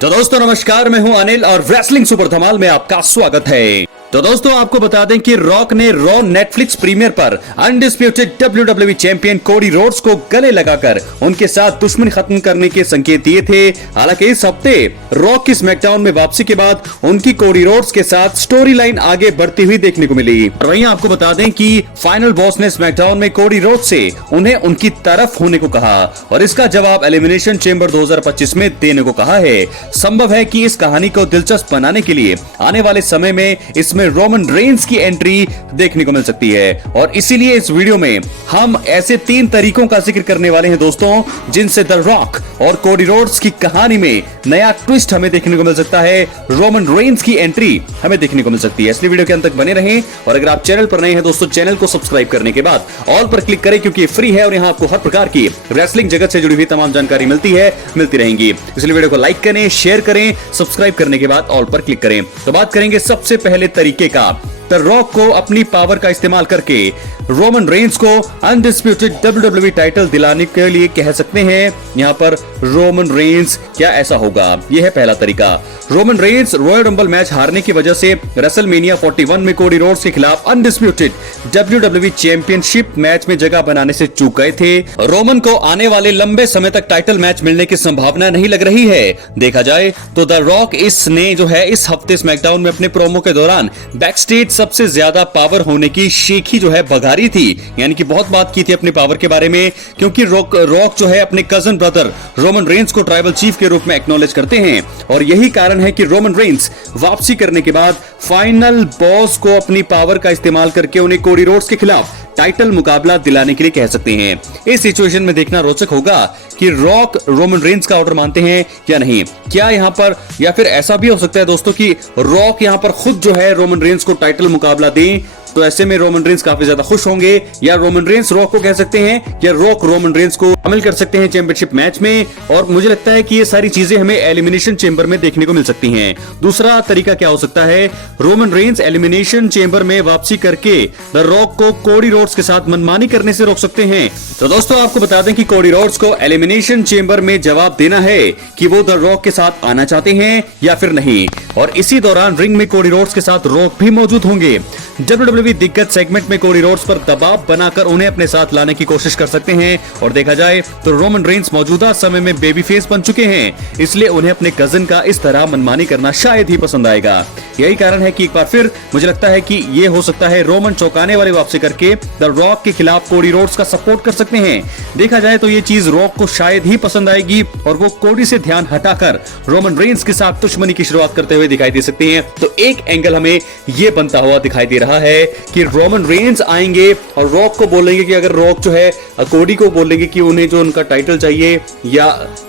तो दोस्तों नमस्कार, मैं हूं अनिल और रेसलिंग सुपर धमाल में आपका स्वागत है। तो दोस्तों आपको बता दें कि रॉक ने रॉ नेटफ्लिक्स प्रीमियर पर undisputed WWE champion Cody Rhodes को गले लगाकर उनके साथ दुश्मनी खत्म करने के संकेत दिए थे। हालांकि इस हफ्ते रॉक की स्मैकडाउन में वापसी के बाद उनकी कोडी रोड्स के साथ स्टोरी लाइन आगे बढ़ती हुई देखने को मिली। और वहीं आपको बता दें कि फाइनल बॉस ने स्मैकडाउन में कोडी रोड्स से उन्हें उनकी तरफ होने को कहा और इसका जवाब एलिमिनेशन चेंबर 2025 में देने को कहा है। संभव है कि इस कहानी को दिलचस्प बनाने के लिए आने वाले समय में इसमें रोमन रेंस की एंट्री देखने को मिल सकती है और इसीलिए इस वीडियो में हम ऐसे 3 तरीकों का जिक्र करने वाले हैं दोस्तों, जिनसे द रॉक और कोडी रोड्स की कहानी में नया ट्विस्ट हमें देखने को मिल सकता है। रोमन रेंस की एंट्री हमें देखने को मिल सकती है, इसलिए वीडियो के अंत तक बने रहें। और अगर आप चैनल पर नए हैं दोस्तों, चैनल को सब्सक्राइब करने के बाद ऑल पर क्लिक करें, क्योंकि फ्री है और यहाँ आपको हर प्रकार की रेसलिंग जगत से जुड़ी हुई तमाम जानकारी मिलती रहेंगी। इसलिए वीडियो को लाइक करें, शेयर करें, सब्सक्राइब करने के बाद ऑल पर क्लिक करें। तो बात करेंगे सबसे पहले तरीके का। द रॉक को अपनी पावर का इस्तेमाल करके रोमन रेंस को अनडिस्प्यूटेड WWE टाइटल दिलाने के लिए कह सकते हैं यहाँ पर रोमन रेंस। क्या ऐसा होगा? यह है पहला तरीका। Roman Reigns royal rumble match हारने की वजह से रेसलमेनिया 41 में कोडी रोड्स के खिलाफ अनडिस्प्यूटेड WWE चैंपियनशिप मैच में जगह बनाने से चूक गए थे। रोमन को आने वाले लंबे समय तक टाइटल मैच मिलने की संभावना नहीं लग रही है। देखा जाए तो द रॉक इसने जो है इस हफ्ते स्मैकडाउन में अपने प्रोमो के दौरान बैकस्टेज सबसे ज्यादा पावर होने की शीखी जो है बघारी थी, यानी कि बहुत बात की थी अपनी पावर के बारे में, क्योंकि रॉक जो है अपने कजन ब्रदर रोमन रेंस को ट्राइबल चीफ के रूप में एक्नॉलेज करते हैं और यही कारण है कि रोमन रेंस वापसी करने के बाद फाइनल बॉस को अपनी पावर का इस्तेमाल करके उन्हें कोडी रोड्स के खिलाफ टाइटल मुकाबला दिलाने के लिए कह सकते हैं। इस सिचुएशन में देखना रोचक होगा कि रॉक रोमन रेंस का ऑर्डर मानते हैं या नहीं। क्या यहाँ पर, या फिर ऐसा भी हो सकता है दोस्तों कि रॉक यहाँ पर खुद जो है रोमन रेंस को टाइटल मुकाबला दें, तो ऐसे में रोमन रेंस काफी ज्यादा खुश होंगे, या रोमन रेंस रॉक को कह सकते हैं, या रॉक रोमन रेंस को शामिल कर सकते हैं चैंपियनशिप मैच में। और मुझे लगता है कि ये सारी चीजें हमें एलिमिनेशन चेंबर में देखने को मिल सकती हैं। दूसरा तरीका क्या हो सकता है? रोमन रेंस एलिमिनेशन चेंबर में वापसी करके द रॉक को कोडी रोड्स के साथ मनमानी करने से रोक सकते हैं। तो दोस्तों आपको बता दें कि कोडी रोड्स को एलिमिनेशन चेंबर में जवाब देना है कि वो द रॉक के साथ आना चाहते हैं या फिर नहीं, और इसी दौरान रिंग में कोडी रोड्स के साथ रॉक भी मौजूद होंगे। WWE दिग्गज सेगमेंट में कोडी रोड्स पर दबाव बनाकर उन्हें अपने साथ लाने की कोशिश कर सकते हैं। और देखा जाए तो रोमन रेंस मौजूदा समय में बेबी फेस बन चुके हैं, इसलिए उन्हें अपने कजन का इस तरह मनमानी करना शायद ही पसंद आएगा। यही कारण है कि एक बार फिर मुझे लगता है कि ये हो सकता है रोमन चौंकाने वाली वापसी करके द रॉक के खिलाफ कोडी रोड्स का सपोर्ट कर सकते हैं। देखा जाए तो ये चीज रॉक को शायद ही पसंद आएगी और वो कोडी से ध्यान हटाकर रोमन रेंस के साथ दुश्मनी की शुरुआत करते हुए दिखाई दे सकते हैं। तो एक एंगल हमें ये बनता हुआ दिखाई दे रहा है कि रोमन रेंस आएंगे और रॉक को बोलेंगे कि अगर रॉक जो है कोडी को बोलेंगे कि उन्हें जो उनका टाइटल चाहिए, या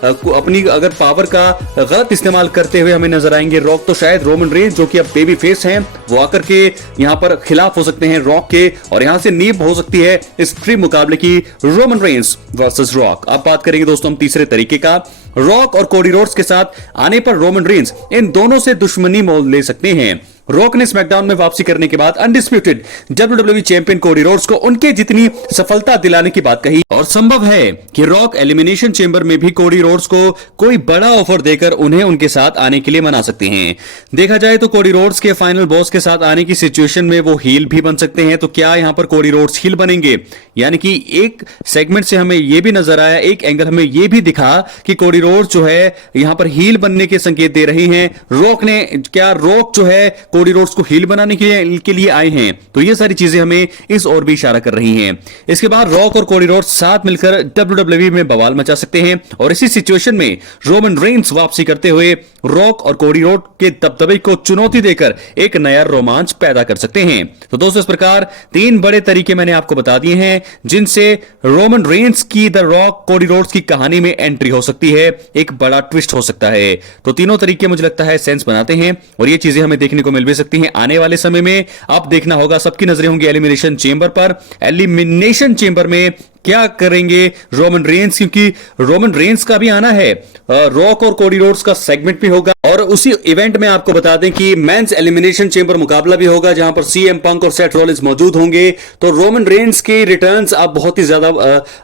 अपनी अगर पावर का गलत इस्तेमाल करते हुए हमें नजर आएंगे रॉक, तो शायद रोमन रेंस जो कि अब बेबी फेस हैं वो आकर के यहाँ पर खिलाफ हो सकते हैं रॉक के, और यहाँ से नींव हो सकती है इस ट्री मुकाबले की, रोमन रेंस वर्सेस रॉक। अब बात करेंगे दोस्तों हम तीसरे तरीके का। रॉक और कोडी रोड्स के साथ आने पर रोमन रेंस इन दोनों से दुश्मनी मोल ले सकते हैं। रॉक ने स्मैकडाउन में वापसी करने के बाद undisputed WWE champion Cody Rhodes को उनके जितनी सफलता दिलाने की बात कही, और संभव है कि रॉक एलिमिनेशन चेंबर में भी कोडी रोड्स को कोई बड़ा ऑफर देकर उन्हें उनके साथ आने के लिए मना सकते हैं। देखा जाए तो कोडी रोड्स के फाइनल बॉस के साथ आने की सिचुएशन में वो हील भी बन सकते हैं। तो क्या यहाँ पर कोडी रोड्स हील बनेंगे? यानी कि एक सेगमेंट से हमें यह भी नजर आया, एक एंगल हमें यह भी दिखा कि कोडी रोड्स जो है यहाँ पर हील बनने के संकेत दे रही हैं। रॉक जो है कोडी रोड्स को हील बनाने के लिए आए हैं? तो ये सारी चीजें हमें इस ओर भी इशारा कर रही हैं। इसके बाद रॉक और कोडी रोड्स साथ मिलकर WWE में बवाल मचा सकते हैं, और इसी सिचुएशन में रोमन रेंस वापसी करते हुए रॉक और कोडी रोड के दबदबे को चुनौती देकर एक नया रोमांच पैदा कर सकते हैं। तो दोस्तों इस प्रकार 3 बड़े तरीके मैंने आपको बता दिए हैं जिनसे रोमन रेंस की द रॉक कोडी रोड्स की कहानी में एंट्री हो सकती है, एक बड़ा ट्विस्ट हो सकता है। तो तीनों तरीके मुझे लगता है सेंस बनाते हैं, और ये चीजें हमें देखने को मिल भी सकती हैं आने वाले समय में। अब देखना होगा, सबकी नजरें होंगी एलिमिनेशन चेंबर पर। एलिमिनेशन चेंबर में क्या करेंगे रोमन रेंस, क्योंकि रोमन रेंस का भी आना है, रॉक और कोडी रोड्स का सेगमेंट भी होगा। और उसी इवेंट में आपको बता दें कि मेंस एलिमिनेशन चेंबर मुकाबला भी होगा, जहां पर सीएम पंक और सेथ रॉलिंस मौजूद होंगे। तो रोमन रेंस की रिटर्न्स अब बहुत ही ज्यादा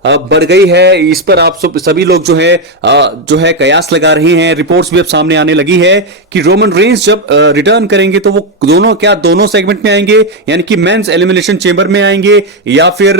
बढ़ गई है। इस पर आप सभी लोग जो है कयास लगा रहे हैं। रिपोर्ट्स भी अब सामने आने लगी है कि रोमन रेंस जब रिटर्न करेंगे तो वो दोनों सेगमेंट में आएंगे, यानी कि मेंस एलिमिनेशन चेंबर में आएंगे या फिर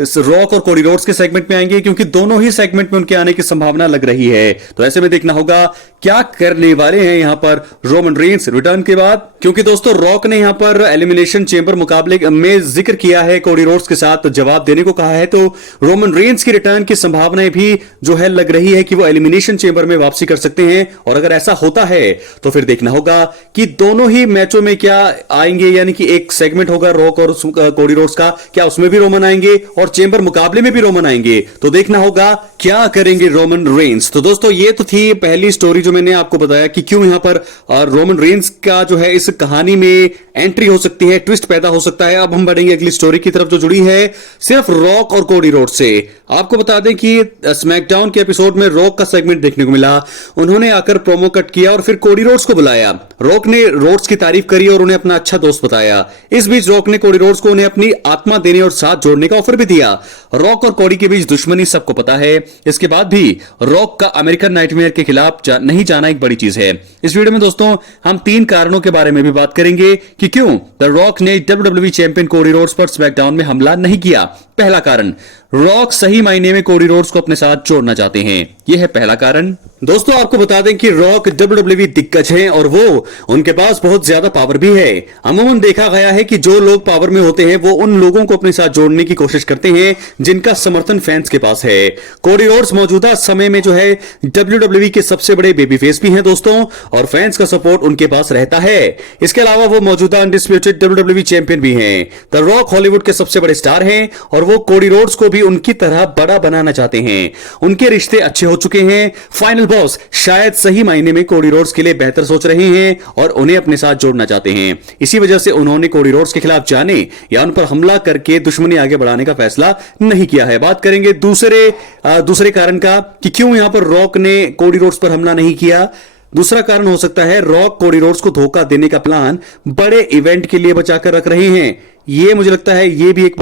रॉक और कोडी रोड्स के सेगमेंट में आएंगे, क्योंकि दोनों ही सेगमेंट में उनके आने की संभावना लग रही है। तो ऐसे में देखना होगा क्या करने वाले हैं यहां पर रोमन रेंस रिटर्न के बाद, क्योंकि दोस्तों रॉक ने यहां पर एलिमिनेशन चेंबर मुकाबले में जिक्र किया है, कोडी रोड्स के साथ जवाब देने को कहा है। तो रोमन रेंस की रिटर्न की संभावनाएं भी जो है लग रही है कि वो एलिमिनेशन चेंबर में वापसी कर सकते हैं। और अगर ऐसा होता है तो फिर देखना होगा कि दोनों ही मैचों में क्या आएंगे, यानी कि एक सेगमेंट होगा रॉक और कोडी रोड्स का, क्या उसमें भी रोमन आएंगे और चेंबर मुकाबले में भी रोमन आएंगे। तो देखना होगा क्या करेंगे रोमन रेंस। तो दोस्तों ये तो थी पहली स्टोरी जो मैंने आपको बताया कि क्यों यहां पर रोमन रेंस का जो है इस कहानी में एंट्री हो सकती है, ट्विस्ट पैदा हो सकता है। अब हम बढ़ेंगे अगली स्टोरी की तरफ जो जुड़ी है सिर्फ रॉक और कोडी रोड्स से। आपको बता दें कि स्मैकडाउन के एपिसोड में रॉक का सेगमेंट देखने को मिला। उन्होंने आकर प्रोमो कट किया और फिर कोडी रोड्स को बुलाया। रॉक ने रोड्स की तारीफ करी और उन्हें अपना अच्छा दोस्त बताया। इस बीच रॉक ने कोडी रोड्स को उन्हें अपनी आत्मा देने और साथ जोड़ने का ऑफर भी दिया। रॉक और कोडी के बीच दुश्मनी सबको पता है। इसके बाद भी रॉक का अमेरिकन नाइटमेयर के खिलाफ नहीं जाना एक बड़ी चीज है। इस वीडियो में दोस्तों हम 3 कारणों के बारे में भी बात करेंगे कि क्यों द रॉक ने WWE चैंपियन कोडी रोड्स पर स्मैकडाउन में हमला नहीं किया। पहला कारण, रॉक सही मायने में कोडी रोड्स को अपने साथ जोड़ना चाहते हैं। यह है पहला कारण। दोस्तों आपको बता दें कि रॉक WWE दिग्गज हैं और वो उनके पास बहुत ज्यादा पावर भी है। अमूमन देखा गया है कि जो लोग पावर में होते हैं वो उन लोगों को अपने साथ जोड़ने की कोशिश करते हैं जिनका समर्थन फैंस के पास है। कोडी रोड्स मौजूदा समय में जो है WWE के सबसे बड़े बेबी फेस भी हैं दोस्तों, और फैंस का सपोर्ट उनके पास रहता है। इसके अलावा वो मौजूदा अनडिस्प्यूटेड WWE चैंपियन भी हैं। द रॉक हॉलीवुड के सबसे बड़े स्टार हैं और वो कोडी रोड्स को भी उनकी तरह बड़ा बनाना चाहते हैं। उनके रिश्ते अच्छे हो चुके हैं। फाइनल बॉस शायद सही मायने में कोडी रोड्स के लिए बेहतर सोच रहे हैं और उन्हें अपने साथ जोड़ना चाहते हैं। इसी वजह से उन्होंने कोडी रोड्स के खिलाफ जाने या उन पर हमला करके दुश्मनी आगे बढ़ाने का फैसला नहीं किया है। बात करेंगे दूसरे कारण का कि क्यों यहां पर रॉक ने कोडी रोड्स पर हमला नहीं किया। दूसरा कारण हो सकता है रॉक कोडी रोड्स को धोखा देने का प्लान बड़े इवेंट के लिए बचाकर रख रहे हैं। ये मुझे लगता है ये भी एक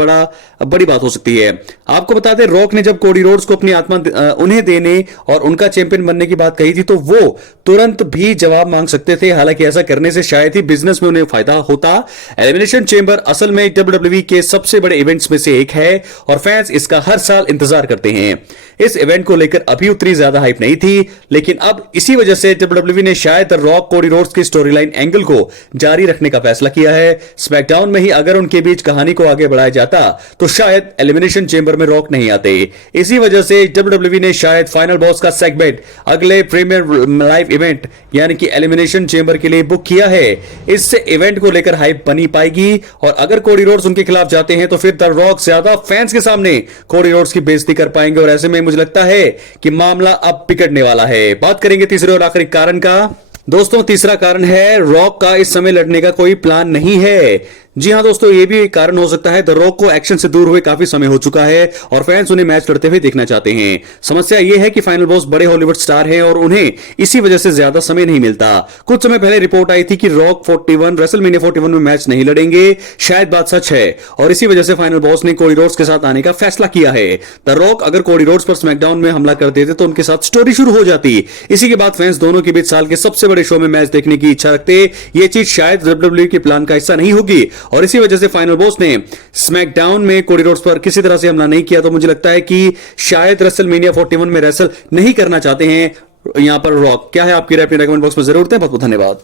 बड़ी बात हो सकती है। आपको बता दें रॉक ने जब कोडी रोड्स को अपनी आत्मा उन्हें देने और उनका चैंपियन बनने की बात कही थी तो वो तुरंत भी जवाब मांग सकते थे। हालांकि ऐसा करने से शायद ही बिजनेस में उन्हें फायदा होता। एलिमिनेशन चेंबर असल में WWE के सबसे बड़े इवेंट्स में से एक है और फैंस इसका हर साल इंतजार करते हैं। इस इवेंट को लेकर अभी उतनी ज्यादा हाइप नहीं थी, लेकिन अब इसी वजह से WWE ने शायद रॉक कोडी रोड्स की स्टोरी लाइन एंगल को जारी रखने का फैसला किया है। स्मैकडाउन में ही अगर उनके बीच कहानी को आगे बढ़ाया जाता तो शायद एलिमिनेशन चेंबर में रॉक नहीं आते। इसी वजह से WWE ने शायद फाइनल बॉस का सेगमेंट अगले प्रीमियर लाइव इवेंट यानी कि एलिमिनेशन चेंबर के लिए बुक किया है। इससे इवेंट को लेकर हाइप बनी पाएगी और अगर कोडी रोड्स उनके खिलाफ जाते हैं तो फिर द रॉक ज्यादा फैंस के सामने कोडी रोड्स की बेइज्जती कर पाएंगे और ऐसे में मुझे लगता है कि मामला अब बिगड़ने वाला है। बात करेंगे तीसरे और आखिरी कारण का। दोस्तों तीसरा कारण है रॉक का इस समय लड़ने का कोई प्लान नहीं है। जी हां दोस्तों, ये भी एक कारण हो सकता है। द रॉक को एक्शन से दूर हुए काफी समय हो चुका है और फैंस उन्हें मैच लड़ते हुए देखना चाहते हैं। समस्या यह है कि फाइनल बॉस बड़े हॉलीवुड स्टार हैं और उन्हें इसी वजह से ज्यादा समय नहीं मिलता। कुछ समय पहले रिपोर्ट आई थी कि रॉक 41 रेसलमेनिया 41 में मैच नहीं लड़ेंगे। शायद बात सच है और इसी वजह से फाइनल बॉस ने कोडी रोड्स के साथ आने का फैसला किया है। द रॉक अगर कोडी रोड्स पर स्मैकडाउन में हमला कर देते तो उनके साथ स्टोरी शुरू हो जाती। इसी के बाद फैंस दोनों के बीच साल के सबसे बड़े शो में मैच देखने की इच्छा रखते। ये चीज शायद WWE के प्लान का हिस्सा नहीं होगी और इसी वजह से फाइनल बॉस ने स्मैकडाउन में कोडी रोड्स पर किसी तरह से हमला नहीं किया। तो मुझे लगता है कि शायद रेसलमेनिया 41 में रेसल नहीं करना चाहते हैं यहां पर रॉक। क्या है आपकी राय? अपने कमेंट बॉक्स में जरूर दें। बहुत बहुत धन्यवाद।